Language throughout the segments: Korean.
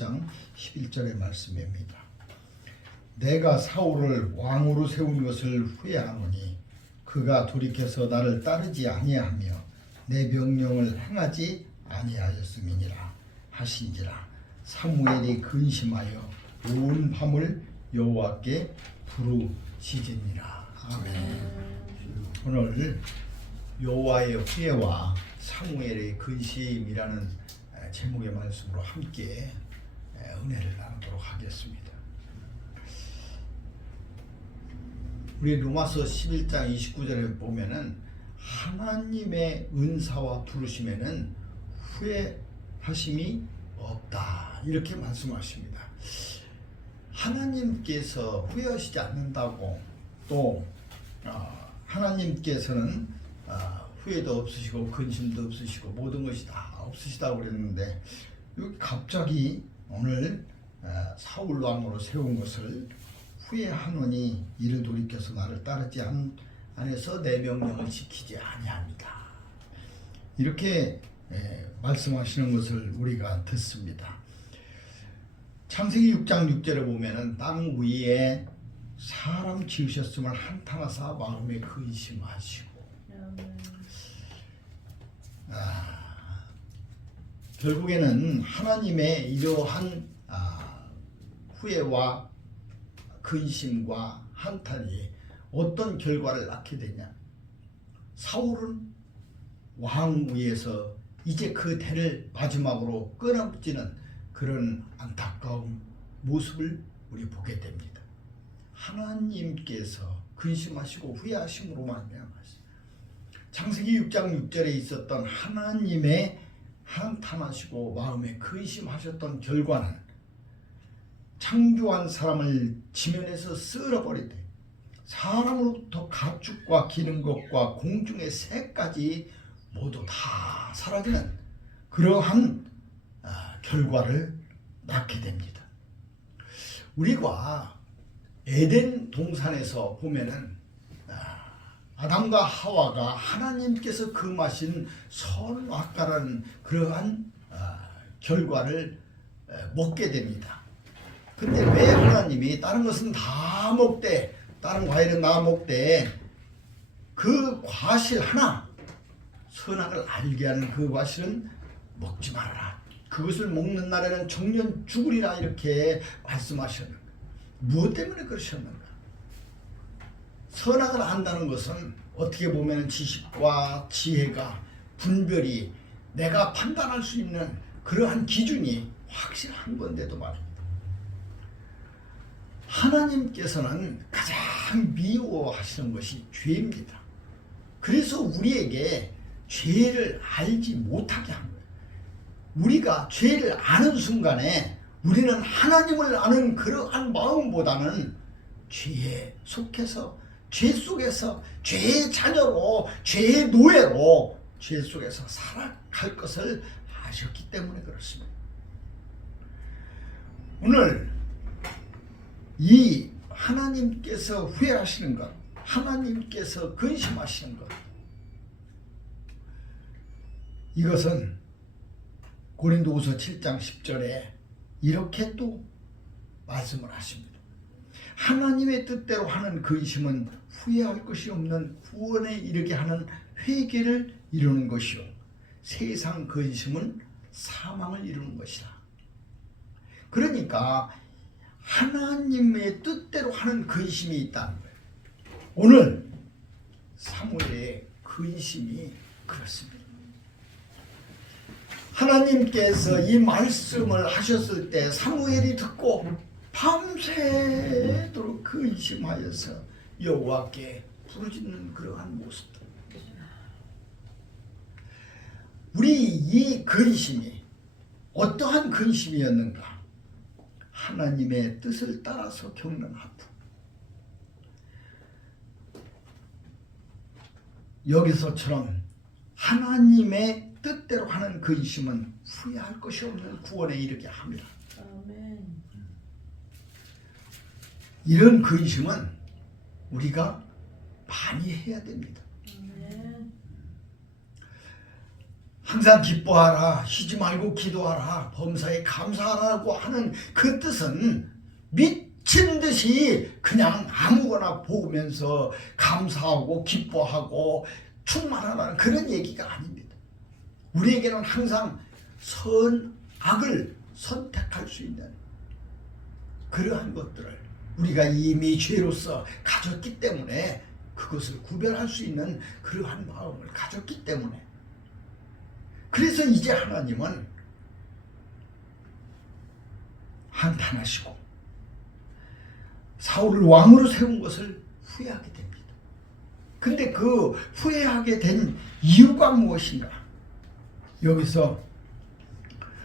15장 11절의 말씀입니다. 내가 사울을 왕으로 세운 것을 후회하노니 그가 돌이켜서 나를 따르지 아니하며 내 명령을 행하지 아니하였음이니라 하신지라. 사무엘이 근심하여 온 밤을 여호와께 부르짖으니라. 아멘. 오늘 여호와의 후회와 사무엘의 근심이라는 제목의 말씀으로 함께 은혜를 나누도록 하겠습니다. 우리 로마서 11장 29절에 보면은 하나님의 은사와 부르심에는 후회하심이 없다 이렇게 말씀하십니다. 하나님께서 후회하시지 않는다고, 또 하나님께서는 후회도 없으시고 근심도 없으시고 모든 것이 다 없으시다고 그랬는데, 여기 갑자기 오늘 사울 왕으로 세운 것을 후회하노니 이를 돌이켜서 나를 따르지 않아서 내 명령을 지키지 아니합니다. 이렇게 말씀하시는 것을 우리가 듣습니다. 창세기 6장 6절에 보면은 땅 위에 사람 지으셨음을 한탄하사 마음에 근심하시고, 결국에는 하나님의 이러한 후회와 근심과 한탄이 어떤 결과를 낳게 되냐? 사울은 왕 위에서 이제 그 대를 마지막으로 끊어지는 그런 안타까운 모습을 우리 보게 됩니다. 하나님께서 근심하시고 후회하심으로 말미암았어요. 창세기 6장 6절에 있었던 하나님의 한탄하시고 마음에 근심하셨던 결과는 창조한 사람을 지면에서 쓸어버리되 사람으로부터 가축과 기는 것과 공중의 새까지 모두 다 사라지는 그러한 결과를 낳게 됩니다. 우리가 에덴 동산에서 보면은 아담과 하와가 하나님께서 금하신 선악과라는 그러한 결과를 먹게 됩니다. 근데 왜 하나님이 다른 것은 다 먹되, 다른 과일은 다 먹되 그 과실 하나, 선악을 알게 하는 그 과실은 먹지 말아라, 그것을 먹는 날에는 정년 죽으리라 이렇게 말씀하셨는가? 무엇 때문에 그러셨는가? 선악을 안다는 것은 어떻게 보면 지식과 지혜가, 분별이, 내가 판단할 수 있는 그러한 기준이 확실한 건데도 말입니다. 하나님께서는 가장 미워하시는 것이 죄입니다. 그래서 우리에게 죄를 알지 못하게 한 거예요. 우리가 죄를 아는 순간에 우리는 하나님을 아는 그러한 마음보다는 죄에 속해서, 죄 속에서, 죄의 자녀로, 죄의 노예로 죄 속에서 살아갈 것을 아셨기 때문에 그렇습니다. 오늘 이 하나님께서 후회하시는 것, 하나님께서 근심하시는 것, 이것은 고린도후서 7장 10절에 이렇게 또 말씀을 하십니다. 하나님의 뜻대로 하는 근심은 후회할 것이 없는 구원에 이르게 하는 회개를 이루는 것이요, 세상 근심은 사망을 이루는 것이다. 그러니까 하나님의 뜻대로 하는 근심이 있다는 거예요. 오늘 사무엘의 근심이 그렇습니다. 하나님께서 이 말씀을 하셨을 때 사무엘이 듣고 밤새도록 근심하여서 여호와께 부르짖는 그러한 모습들. 우리 이 근심이 어떠한 근심이었는가? 하나님의 뜻을 따라서 겪는 아픔. 여기서처럼 하나님의 뜻대로 하는 근심은 후회할 것이 없는 구원에 이르게 합니다. 아멘. 이런 근심은 우리가 많이 해야 됩니다. 아멘. 항상 기뻐하라, 쉬지 말고 기도하라, 범사에 감사하라고 하는 그 뜻은 미친 듯이 그냥 아무거나 보면서 감사하고 기뻐하고 충만하라는 그런 얘기가 아닙니다. 우리에게는 항상 선악을 선택할 수 있는 그러한 것들을 우리가 이미 죄로서 가졌기 때문에, 그것을 구별할 수 있는 그러한 마음을 가졌기 때문에, 그래서 이제 하나님은 한탄하시고 사울을 왕으로 세운 것을 후회하게 됩니다. 근데 그 후회하게 된 이유가 무엇인가? 여기서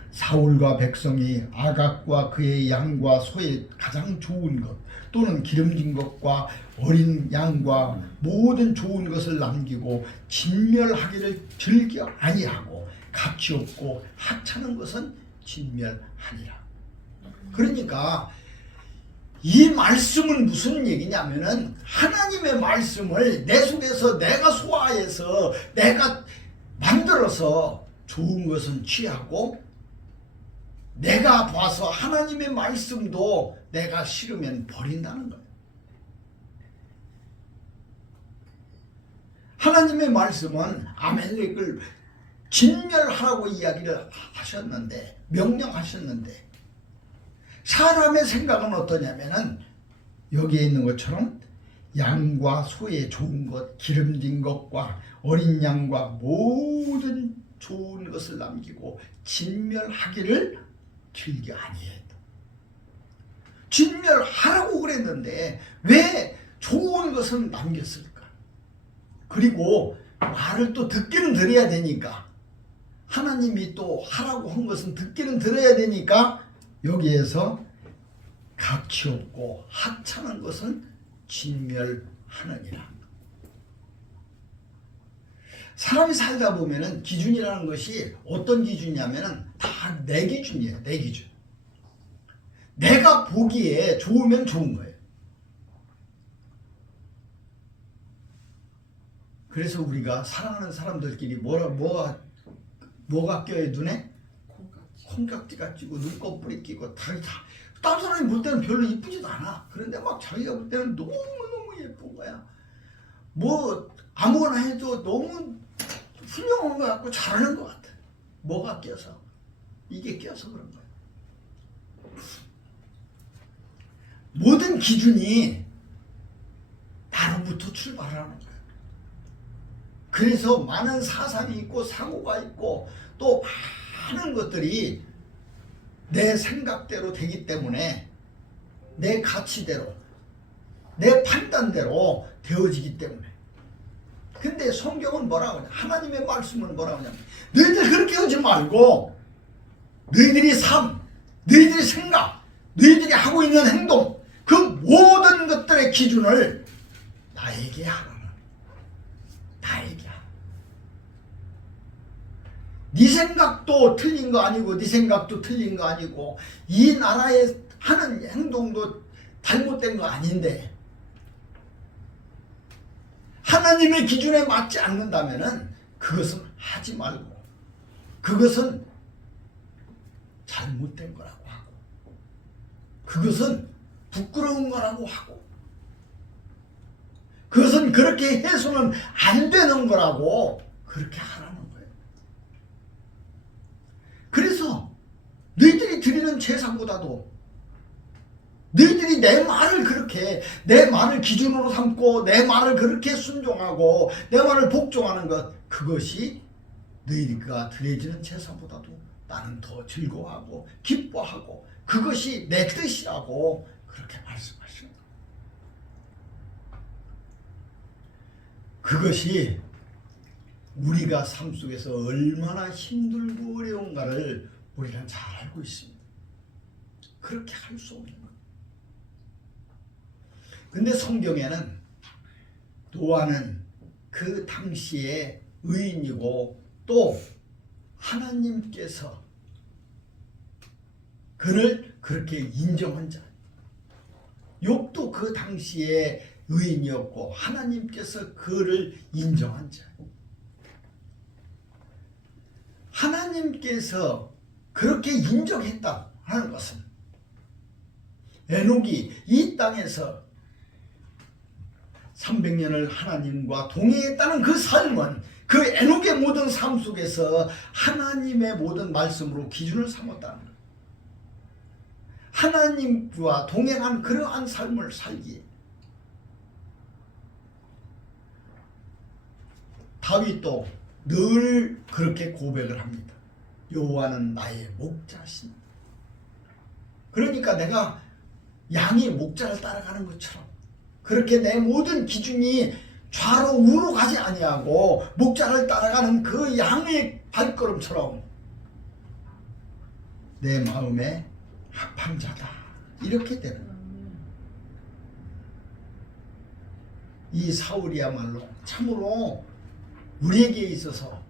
사울과 백성이 아각과 그의 양과 소의 가장 좋은 것, 또는 기름진 것과 어린 양과 모든 좋은 것을 남기고 진멸하기를 즐겨 아니하고 가치 없고 하찮은 것은 진멸하니라. 그러니까 이 말씀은 무슨 얘기냐면은, 하나님의 말씀을 내 속에서 내가 소화해서 내가 만들어서 좋은 것은 취하고, 내가 봐서 하나님의 말씀도 내가 싫으면 버린다는 거예요. 하나님의 말씀은 아멜렉을 진멸하라고 이야기를 하셨는데, 명령하셨는데, 사람의 생각은 어떠냐면은 여기에 있는 것처럼 양과 소의 좋은 것, 기름진 것과 어린 양과 모든 좋은 것을 남기고 진멸하기를 즐겨 아니했다. 진멸하라고 그랬는데 왜 좋은 것은 남겼을까? 그리고 말을 또 듣기는 들어야 되니까, 하나님이 또 하라고 한 것은 듣기는 들어야 되니까, 여기에서 가치 없고 하찮은 것은 진멸하느니라. 사람이 살다 보면은 기준이라는 것이 어떤 기준이냐면은 다 내 기준이에요. 내 기준. 내가 보기에 좋으면 좋은 거예요. 그래서 우리가 사랑하는 사람들끼리 뭐가 껴요 눈에? 콩깍지가 끼고 눈꺼풀이 끼고 다른 사람이 볼 때는 별로 이쁘지도 않아. 그런데 막 자기가 볼 때는 너무너무 예쁜 거야. 뭐 아무거나 해도 너무 훌륭한 것 같고 잘하는 것 같아. 뭐가 껴서? 이게 껴서 그런 거야. 모든 기준이 나로부터 출발하는 거야. 그래서 많은 사상이 있고 사고가 있고 또 많은 것들이 내 생각대로 되기 때문에, 내 가치대로, 내 판단대로 되어지기 때문에. 근데 성경은 뭐라고 하냐? 하나님의 말씀은 뭐라고 하냐? 너희들 그렇게 하지 말고 너희들이 삶, 너희들이 생각, 너희들이 하고 있는 행동, 그 모든 것들의 기준을 나에게 하라. 나에게 하라. 네 생각도 틀린 거 아니고 네 생각도 틀린 거 아니고 이 나라에 하는 행동도 잘못된 거 아닌데, 하나님의 기준에 맞지 않는다면은 그것은 하지 말고, 그것은 잘못된 거라고 하고, 그것은 부끄러운 거라고 하고, 그것은 그렇게 해서는 안 되는 거라고 그렇게 하라는 거예요. 그래서 너희들이 드리는 제사보다도 너희들이 내 말을 기준으로 삼고 내 말을 그렇게 순종하고 내 말을 복종하는 것, 그것이 너희가 드려지는 제사보다도 나는 더 즐거워하고 기뻐하고 그것이 내 뜻이라고 그렇게 말씀하시는 거예요. 그것이 우리가 삶 속에서 얼마나 힘들고 어려운가를 우리는 잘 알고 있습니다. 그렇게 할 수 없는 거예요. 근데 성경에는 노아는 그 당시에 의인이고 또 하나님께서 그를 그렇게 인정한 자, 욥도 그 당시에 의인이었고 하나님께서 그를 인정한 자. 하나님께서 그렇게 인정했다 하는 것은 에녹이 이 땅에서 300년을 하나님과 동행했다는 그 삶은 그 에녹의 모든 삶 속에서 하나님의 모든 말씀으로 기준을 삼았다는 것. 하나님과 동행한 그러한 삶을 살기에 다윗도 늘 그렇게 고백을 합니다. 여호와는 나의 목자신. 그러니까 내가 양이 목자를 따라가는 것처럼 그렇게 내 모든 기준이 좌로 우로 가지 아니하고 목자를 따라가는 그 양의 발걸음처럼 내 마음에 합한 자다. 이렇게 되는 거예요. 이 사울이야말로 참으로 우리에게 있어서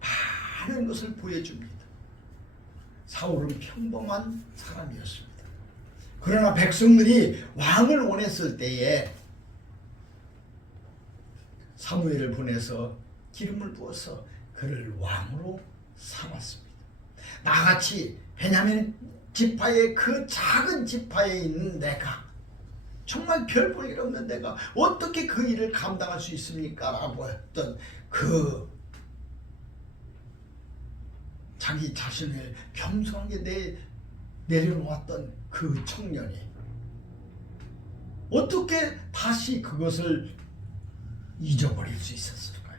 많은 것을 보여줍니다. 사울은 평범한 사람이었습니다. 그러나 백성들이 왕을 원했을 때에 사무엘을 보내서 기름을 부어서 그를 왕으로 삼았습니다. 나같이 베냐민 지파의 그 작은 지파에 있는 내가 정말 별 볼 일 없는 내가 어떻게 그 일을 감당할 수 있습니까? 라고 했던 그 자기 자신을 겸손하게 내려놓았던 그 청년이 어떻게 다시 그것을 잊어버릴 수 있었을까요?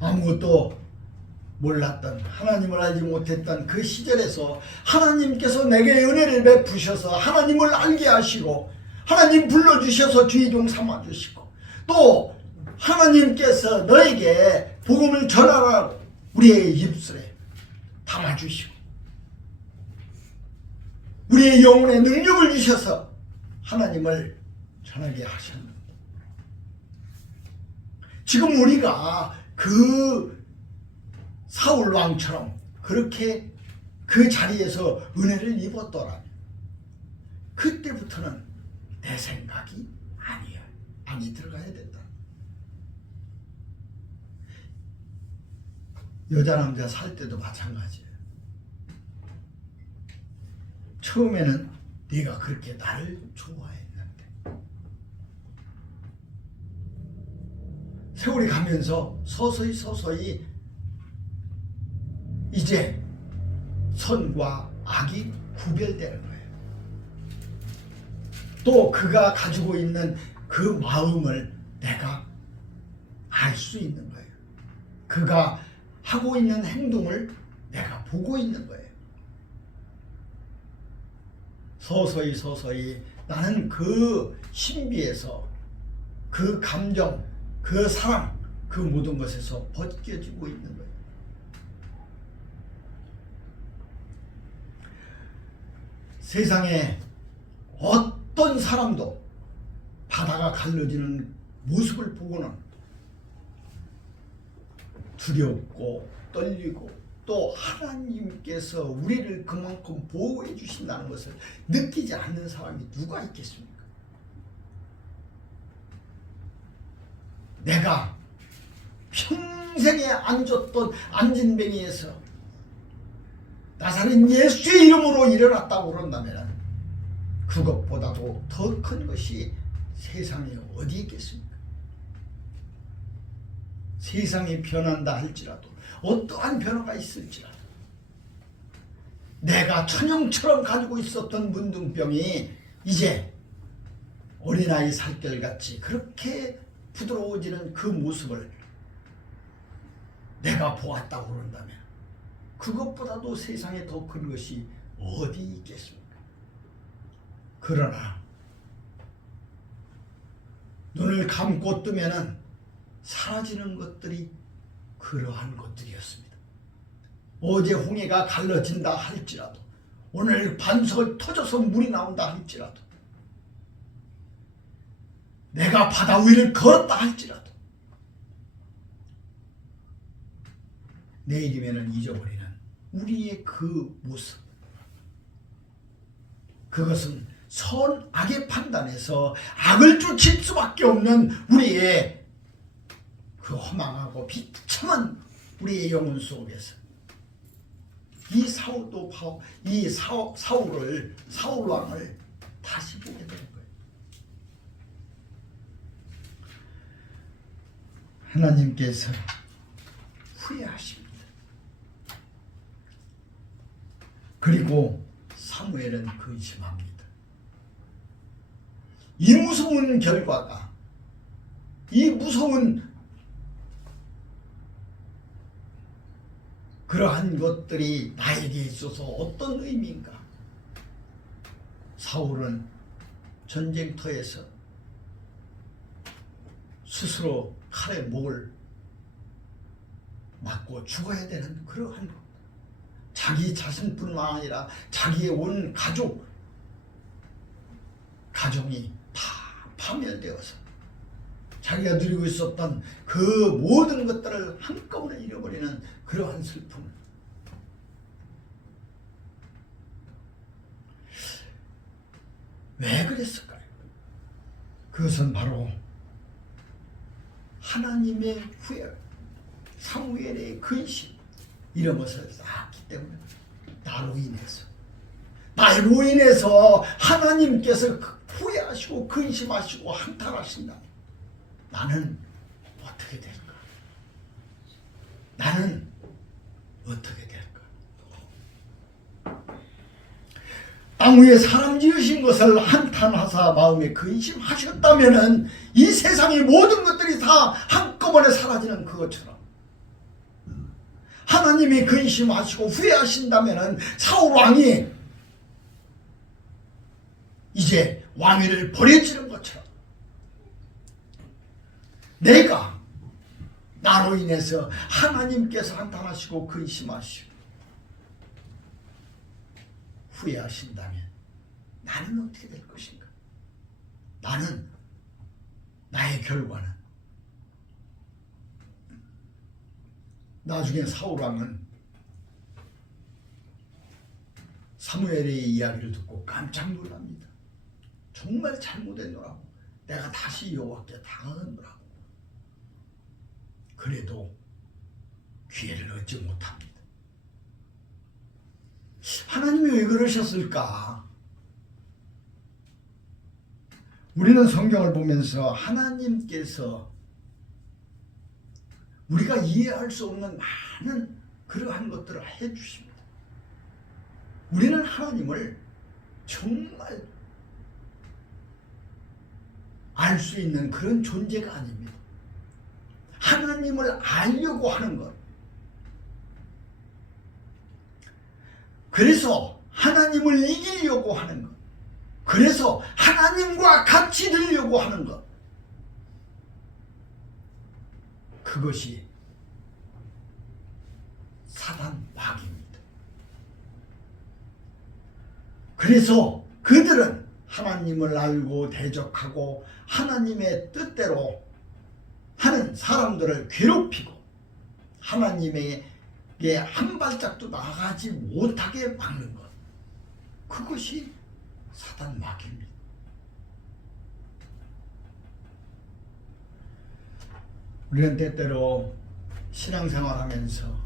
아무것도 몰랐던, 하나님을 알지 못했던 그 시절에서 하나님께서 내게 은혜를 베푸셔서 하나님을 알게 하시고 하나님 불러주셔서 주의종 삼아주시고 또 하나님께서 너에게 복음을 전하라고 우리의 입술에 담아주시고 우리의 영혼에 능력을 주셔서 하나님을 전하게 하셨는데 지금 우리가 그 사울 왕처럼 그렇게 그 자리에서 은혜를 입었더라면 그때부터는 내 생각이 아니야. 아니 들어가야 된다. 여자 남자 살 때도 마찬가지예요. 처음에는 네가 그렇게 나를 좋아했는데 세월이 가면서 서서히 이제 선과 악이 구별되는 거예요. 또 그가 가지고 있는 그 마음을 내가 알 수 있는 거예요. 그가 하고 있는 행동을 내가 보고 있는 거예요. 서서히 나는 그 신비에서 그 감정, 그 사랑, 그 모든 것에서 벗겨지고 있는 거예요. 세상에 어떤 사람도 바다가 갈라지는 모습을 보고는 두렵고 떨리고 또 하나님께서 우리를 그만큼 보호해 주신다는 것을 느끼지 않는 사람이 누가 있겠습니까? 내가 평생에 앉았던 안진뱅이에서 나사렛 예수의 이름으로 일어났다고 그런다면 그것보다도 더 큰 것이 세상에 어디 있겠습니까? 세상이 변한다 할지라도 어떠한 변화가 있을지라도 내가 천형처럼 가지고 있었던 문둥병이 이제 어린아이 살결같이 그렇게 부드러워지는 그 모습을 내가 보았다고 그런다면 그것보다도 세상에 더 큰 것이 어디 있겠습니까? 그러나 눈을 감고 뜨면은 사라지는 것들이 그러한 것들이었습니다. 어제 홍해가 갈라진다 할지라도 오늘 반석을 터져서 물이 나온다 할지라도 내가 바다 위를 걸었다 할지라도 내일이면은 잊어버리는 우리의 그 모습, 그것은 선악의 판단에서 악을 쫓을 수밖에 없는 우리의 그 허망하고 비참한 우리의 영혼 속에서 이 사울 왕을 다시 보게 되는 거예요. 하나님께서 후회하십니다. 그리고 사무엘은 근심합니다. 이 무서운 결과가, 이 무서운 그러한 것들이 나에게 있어서 어떤 의미인가? 사울은 전쟁터에서 스스로 칼에 목을 맞고 죽어야 되는 그러한 것. 자기 자신뿐만 아니라 자기의 온 가정이 다 파멸되어서 자기가 누리고 있었던 그 모든 것들을 한꺼번에 잃어버리는 그러한 슬픔. 왜 그랬을까요? 그것은 바로 하나님의 후회, 사무엘의 근심, 이런 것을 쌓았기 때문에 나로 인해서 하나님께서 후회하시고 근심하시고 한탄하신다. 나는 어떻게 될까? 나는 어떻게 될까? 땅 위에 사람 지으신 것을 한탄하사 마음에 근심하셨다면은 이 세상의 모든 것들이 다 한꺼번에 사라지는 그것처럼 하나님이 근심하시고 후회하신다면은 사울 왕이 이제 왕위를 버려지는 것처럼 내가 나로 인해서 하나님께서 한탄하시고 근심하시고 후회하신다면 나는 어떻게 될 것인가? 나의 결과는 나중에 사울왕은 사무엘의 이야기를 듣고 깜짝 놀랍니다. 정말 잘못했노라고. 내가 다시 여호와께 당하노라고. 그래도 기회를 얻지 못합니다. 하나님이 왜 그러셨을까? 우리는 성경을 보면서 하나님께서 우리가 이해할 수 없는 많은 그러한 것들을 해주십니다. 우리는 하나님을 정말 알 수 있는 그런 존재가 아닙니다. 하나님을 알려고 하는 것, 그래서 하나님을 이기려고 하는 것, 그래서 하나님과 같이 되려고 하는 것, 그것이 사단 마귀입니다. 그래서 그들은 하나님을 알고 대적하고 하나님의 뜻대로 하는 사람들을 괴롭히고 하나님에게 한 발짝도 나가지 못하게 막는 것, 그것이 사단 마귀입니다. 우리는 때때로 신앙생활하면서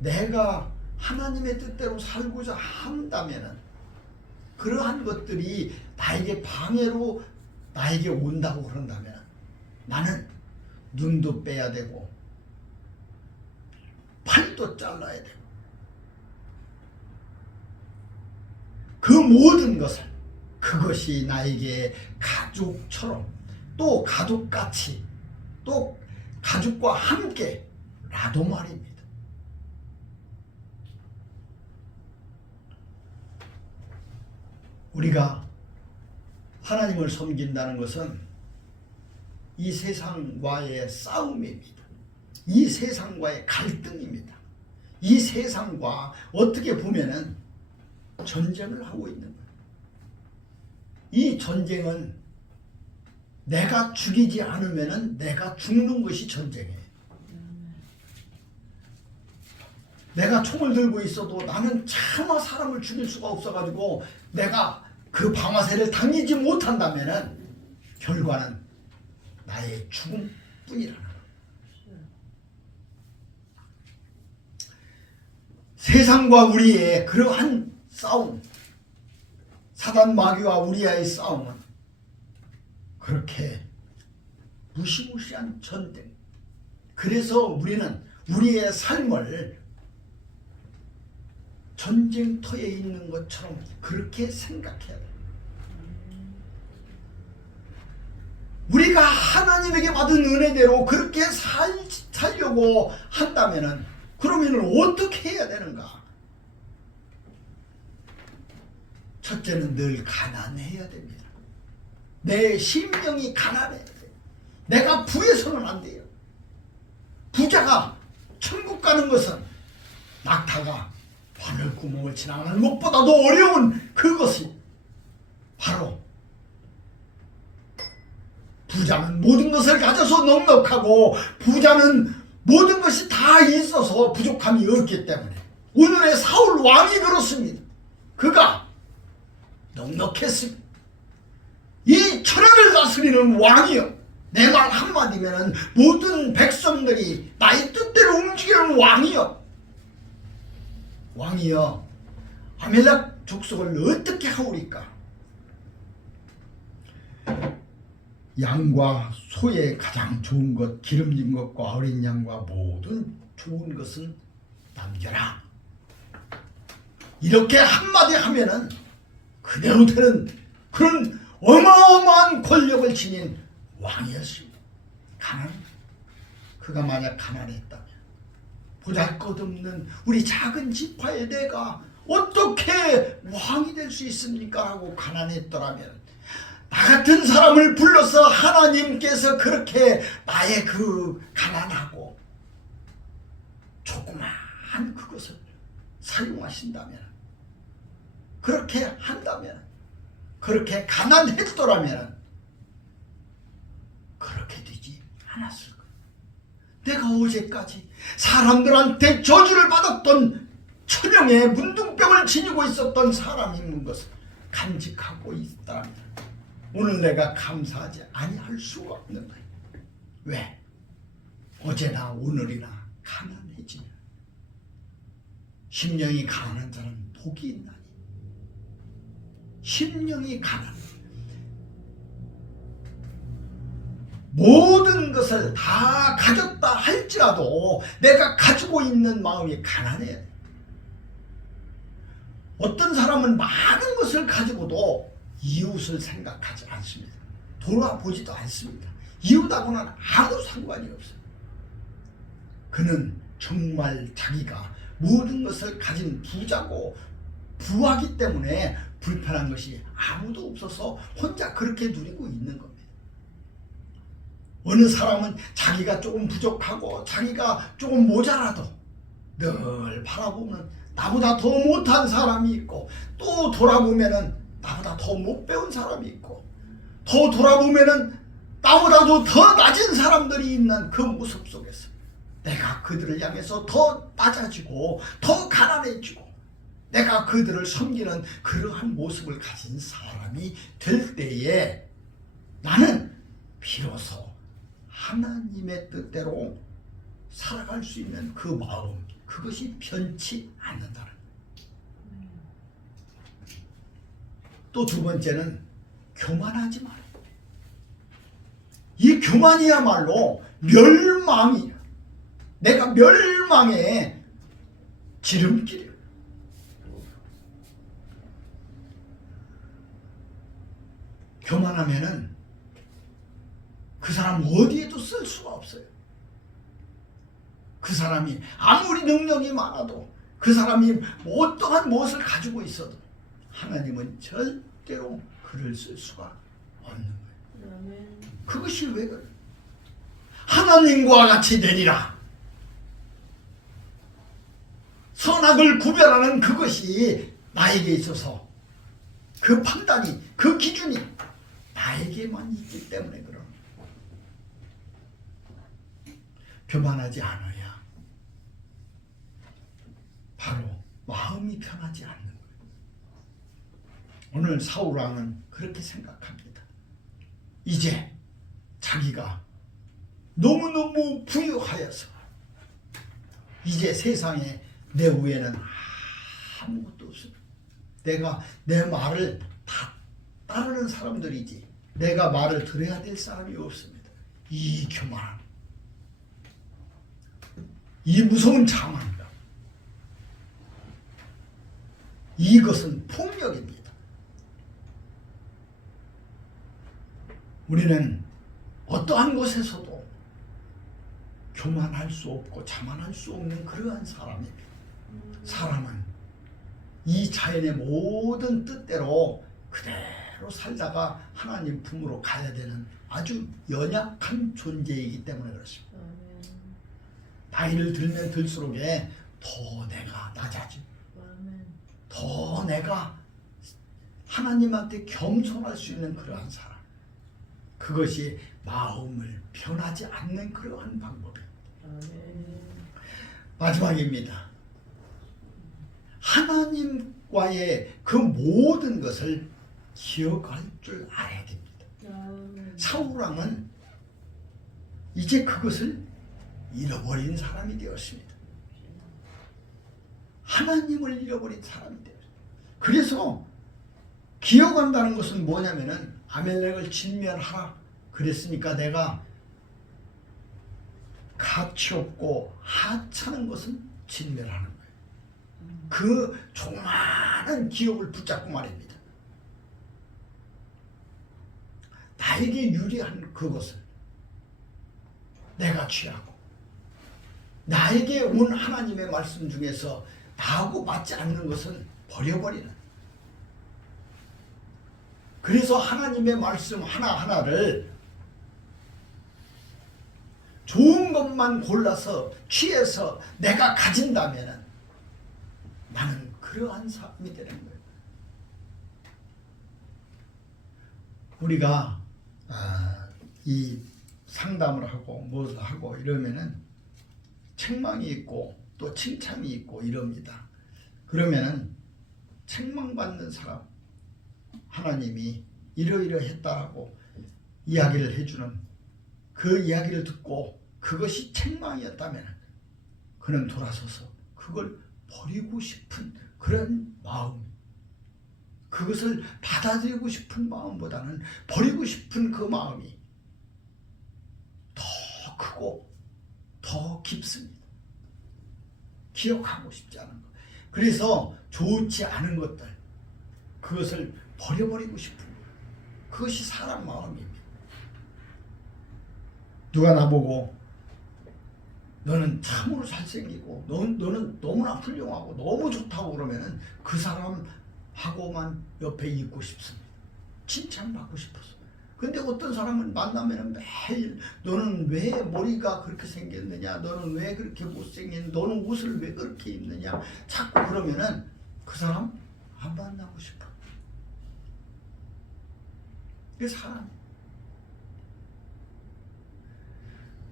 내가 하나님의 뜻대로 살고자 한다면 그러한 것들이 나에게 방해로 나에게 온다고 그런다면 나는 눈도 빼야 되고 팔도 잘라야 되고 그 모든 것을, 그것이 나에게 가족처럼 또 가족같이 또 가족과 함께 라도 말입니다. 우리가 하나님을 섬긴다는 것은 이 세상과의 싸움입니다. 이 세상과의 갈등입니다. 이 세상과 어떻게 보면은 전쟁을 하고 있는 거예요. 이 전쟁은 내가 죽이지 않으면은 내가 죽는 것이 전쟁이에요. 내가 총을 들고 있어도 나는 차마 사람을 죽일 수가 없어가지고 내가 그 방아쇠를 당기지 못한다면은 결과는 나의 죽음뿐이라는 거예요. 세상과 우리의 그러한 싸움, 사단 마귀와 우리와의 싸움은 그렇게 무시무시한 전쟁. 그래서 우리는 우리의 삶을 전쟁터에 있는 것처럼 그렇게 생각해야 돼. 우리가 하나님에게 받은 은혜대로 그렇게 살려고 한다면은 그러면은 어떻게 해야 되는가? 첫째는 늘 가난해야 됩니다. 내 심령이 가난해야 돼요. 내가 부해서는 안 돼요. 부자가 천국 가는 것은 낙타가 바늘구멍을 지나가는 것보다도 어려운 그것이 바로 부자는 모든 것을 가져서 넉넉하고 부자는 모든 것이 다 있어서 부족함이 없기 때문에 오늘의 사울 왕이 그렇습니다. 그가 넉넉했습니다. 이 천하를 다스리는 왕이요, 내 말 한마디면 모든 백성들이 나의 뜻대로 움직이는 왕이요, 왕이여 아멜렉 족속을 어떻게 하오리까? 양과 소의 가장 좋은 것, 기름진 것과 어린 양과 모든 좋은 것은 남겨라. 이렇게 한마디 하면은 그대로 되는 그런 어마어마한 권력을 지닌 왕이었습니다. 그가 만약 가난했다면 보잘것없는 우리 작은 지파의 내가 어떻게 왕이 될 수 있습니까? 하고 가난했더라면 나 같은 사람을 불러서 하나님께서 그렇게 나의 그 가난하고 조그마한 그것을 사용하신다면, 그렇게 한다면, 그렇게 가난했더라면 그렇게 되지 않았을 거예요. 내가 어제까지 사람들한테 저주를 받았던 천형의 문둥병을 지니고 있었던 사람이 있는 것을 간직하고 있다면 오늘 내가 감사하지 아니할 수가 없는 거예요. 왜? 어제나 오늘이나 가난해지면 심령이 가난한 자는 복이 있나니. 심령이 가난, 모든 것을 다 가졌다 할지라도 내가 가지고 있는 마음이 가난해야 돼. 어떤 사람은 많은 것을 가지고도 이웃을 생각하지 않습니다. 돌아보지도 않습니다. 이웃하고는 아무 상관이 없어요. 그는 정말 자기가 모든 것을 가진 부자고 부하기 때문에 불편한 것이 아무도 없어서 혼자 그렇게 누리고 있는 겁니다. 어느 사람은 자기가 조금 부족하고 자기가 조금 모자라도 늘 바라보면 나보다 더 못한 사람이 있고, 또 돌아보면은 나보다 더 못 배운 사람이 있고, 더 돌아보면은 나보다도 더 낮은 사람들이 있는 그 모습 속에서 내가 그들을 향해서 더 낮아지고 더 가난해지고 내가 그들을 섬기는 그러한 모습을 가진 사람이 될 때에 나는 비로소 하나님의 뜻대로 살아갈 수 있는 그 마음, 그것이 변치 않는다는 거예요. 또 두 번째는 교만하지 마라. 이 교만이야말로 멸망이야. 내가 멸망의 지름길이야. 교만하면은 그 사람 어디에도 쓸 수가 없어요. 그 사람이 아무리 능력이 많아도, 그 사람이 어떠한 무엇을 가지고 있어도 하나님은 절대로 그를 쓸 수가 없는 거예요. 그것이 왜 그래? 하나님과 같이 되리라. 선악을 구별하는 그것이 나에게 있어서 그 판단이, 그 기준이 나에게만 있기 때문에 그런 거예요. 교만하지 않아야 바로 마음이 편하지 않는 거예요. 오늘 사울왕은 그렇게 생각합니다. 이제 자기가 너무너무 부유하여서 이제 세상에 내 위에는 아무것도 없어요. 내가 내 말을 다 따르는 사람들이지 내가 말을 들어야 될 사람이 없습니다. 이 교만함, 이 무서운 자만감, 이것은 폭력입니다. 우리는 어떠한 곳에서도 교만할 수 없고 자만할 수 없는 그러한 사람입니다. 사람은 이 자연의 모든 뜻대로 그대로 살다가 하나님 품으로 가야 되는 아주 연약한 존재이기 때문에 그렇습니다. 나이를 들면 들수록에 더 내가 낮아지고 더 내가 하나님한테 겸손할 수 있는 그러한 사람, 그것이 마음을 변하지 않는 그러한 방법입니다. 마지막입니다. 하나님과의 그 모든 것을 기억할 줄 알아야 됩니다. 사울왕은 이제 그것을 잃어버린 사람이 되었습니다. 하나님을 잃어버린 사람이 되었습니다. 그래서 기억한다는 것은 뭐냐면은 아멜렉을 진멸하라 그랬으니까 내가 가치 없고 하찮은 것은 진멸하는 거예요. 그 조그마한 기억을 붙잡고 말입니다. 나에게 유리한 그것을 내가 취하고 나에게 온 하나님의 말씀 중에서 나하고 맞지 않는 것은 버려버리는. 그래서 하나님의 말씀 하나하나를 좋은 것만 골라서 취해서 내가 가진다면 나는 그러한 사람이 되는 거예요. 우리가 이 상담을 하고 무엇을 하고 이러면은 책망이 있고 또 칭찬이 있고 이럽니다. 그러면은 책망받는 사람 하나님이 이러이러했다고 이야기를 해주는 그 이야기를 듣고 그것이 책망이었다면 그는 돌아서서 그걸 버리고 싶은 그런 마음, 그것을 받아들이고 싶은 마음보다는 버리고 싶은 그 마음이 더 크고 더 깊습니다. 기억하고 싶지 않은 것, 그래서 좋지 않은 것들, 그것을 버려버리고 싶은 것, 그것이 사람 마음입니다. 누가 나보고 너는 참으로 잘생기고 너는 너무나 훌륭하고 너무 좋다고 그러면은 그 사람하고만 옆에 있고 싶습니다. 칭찬받고 싶어서. 근데 어떤 사람을 만나면 매일 너는 왜 머리가 그렇게 생겼느냐, 너는 왜 그렇게 못생겼느냐, 너는 옷을 왜 그렇게 입느냐, 자꾸 그러면은 그 사람 안 만나고 싶어. 그게 사람이에요.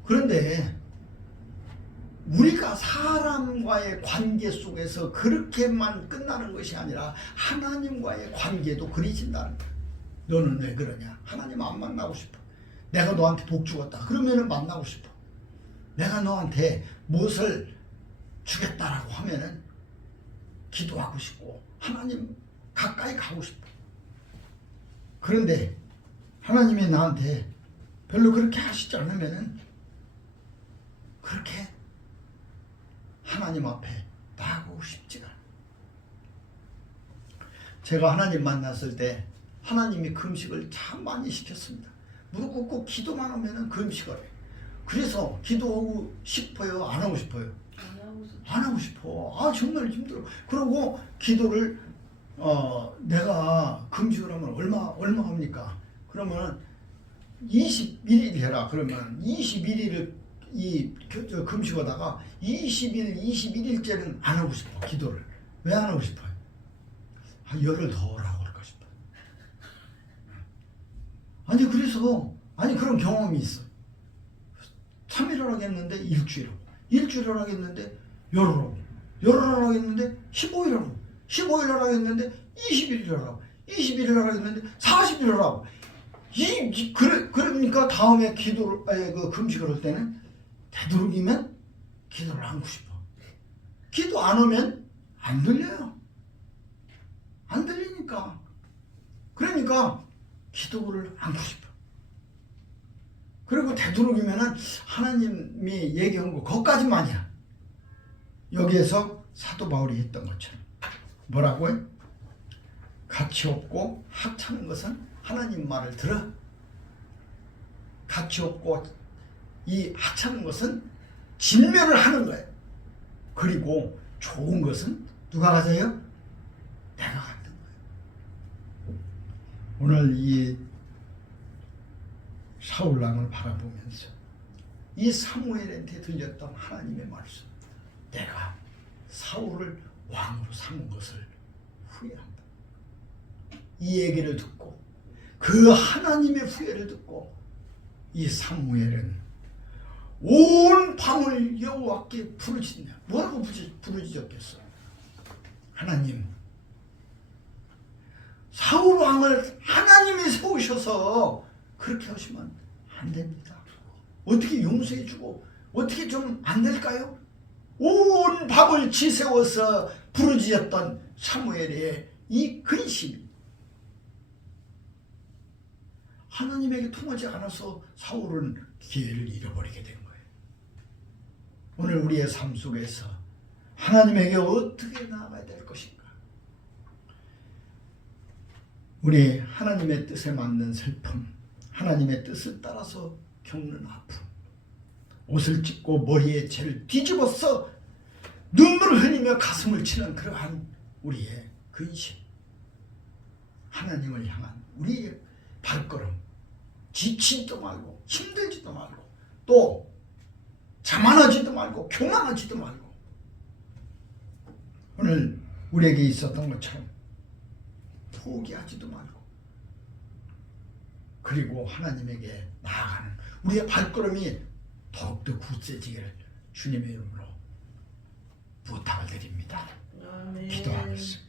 그런데 우리가 사람과의 관계 속에서 그렇게만 끝나는 것이 아니라 하나님과의 관계도 그리진다는 거예요. 너는 왜 그러냐? 하나님 안 만나고 싶어. 내가 너한테 복 주었다. 그러면은 만나고 싶어. 내가 너한테 무엇을 주겠다라고 하면은 기도하고 싶고 하나님 가까이 가고 싶어. 그런데 하나님이 나한테 별로 그렇게 하시지 않으면은 그렇게 하나님 앞에 나가고 싶지가 않아요. 제가 하나님 만났을 때 하나님이 금식을 참 많이 시켰습니다. 무릎 꿇고 기도만 하면은 금식을 해요. 그래서 기도하고 싶어요? 안 하고 싶어요? 안 하고 싶어. 정말 힘들어. 그리고 기도를 내가 금식을 하면 얼마 합니까? 그러면 21일 해라. 그러면 21일을 금식하다가 20일, 21일째는 안 하고 싶어. 기도를. 왜 안 하고 싶어요? 열을 더 하라고 할까 싶어. 그런 경험이 있어. 3일을 하겠는데 일주일하고, 일주일을 하겠는데 열흘 하고, 열흘을 하겠는데 15일 하고, 15일을 하겠는데 21일을 하고, 21일을 하겠는데 40일을 하고. 그러니까 다음에 그 금식을 할 때는 되도록이면 기도를 하고 싶어. 기도 안 하면 안 들려요. 안 들리니까. 그러니까 기도를 안 하고 싶어. 그리고 되도록이면은 하나님이 얘기한 거 그것까지만이야. 여기에서 사도 바울이 했던 것처럼 뭐라고요? 가치 없고 하찮은 것은 하나님 말을 들어. 가치 없고 이 하찮은 것은 진멸을 하는 거예요. 그리고 좋은 것은 누가 가져요? 내가 갖는 거예요. 오늘 이 사울왕을 바라보면서 이 사무엘한테 들렸던 하나님의 말씀, 내가 사울을 왕으로 삼은 것을 후회한다. 이 얘기를 듣고 그 하나님의 후회를 듣고 이 사무엘은 온 밤을 여호와께 부르짖냐. 뭐라고 부르짖었겠어? 하나님, 사울 왕을 하나님이 세우셔서 그렇게 하시면 안 됩니다. 어떻게 용서해 주고 어떻게 좀 안 될까요? 온 밤을 지새워서 부르짖었던 사무엘의 이 근심이 하나님에게 통하지 않아서 사울은 기회를 잃어버리게 된 거예요. 오늘 우리의 삶 속에서 하나님에게 어떻게 나아가야 될 것인가? 우리 하나님의 뜻에 맞는 슬픔, 하나님의 뜻을 따라서 겪는 아픔, 옷을 찢고 머리에 채를 뒤집어서 눈물을 흘리며 가슴을 치는 그러한 우리의 근심, 하나님을 향한 우리의 발걸음, 지치지도 말고 힘들지도 말고 또 자만하지도 말고 교만하지도 말고 오늘 우리에게 있었던 것처럼 포기하지도 말고 그리고 하나님에게 나아가는 우리의 발걸음이 더욱더 굳세지기를 주님의 이름으로 부탁을 드립니다. 아멘. 기도하겠습니다.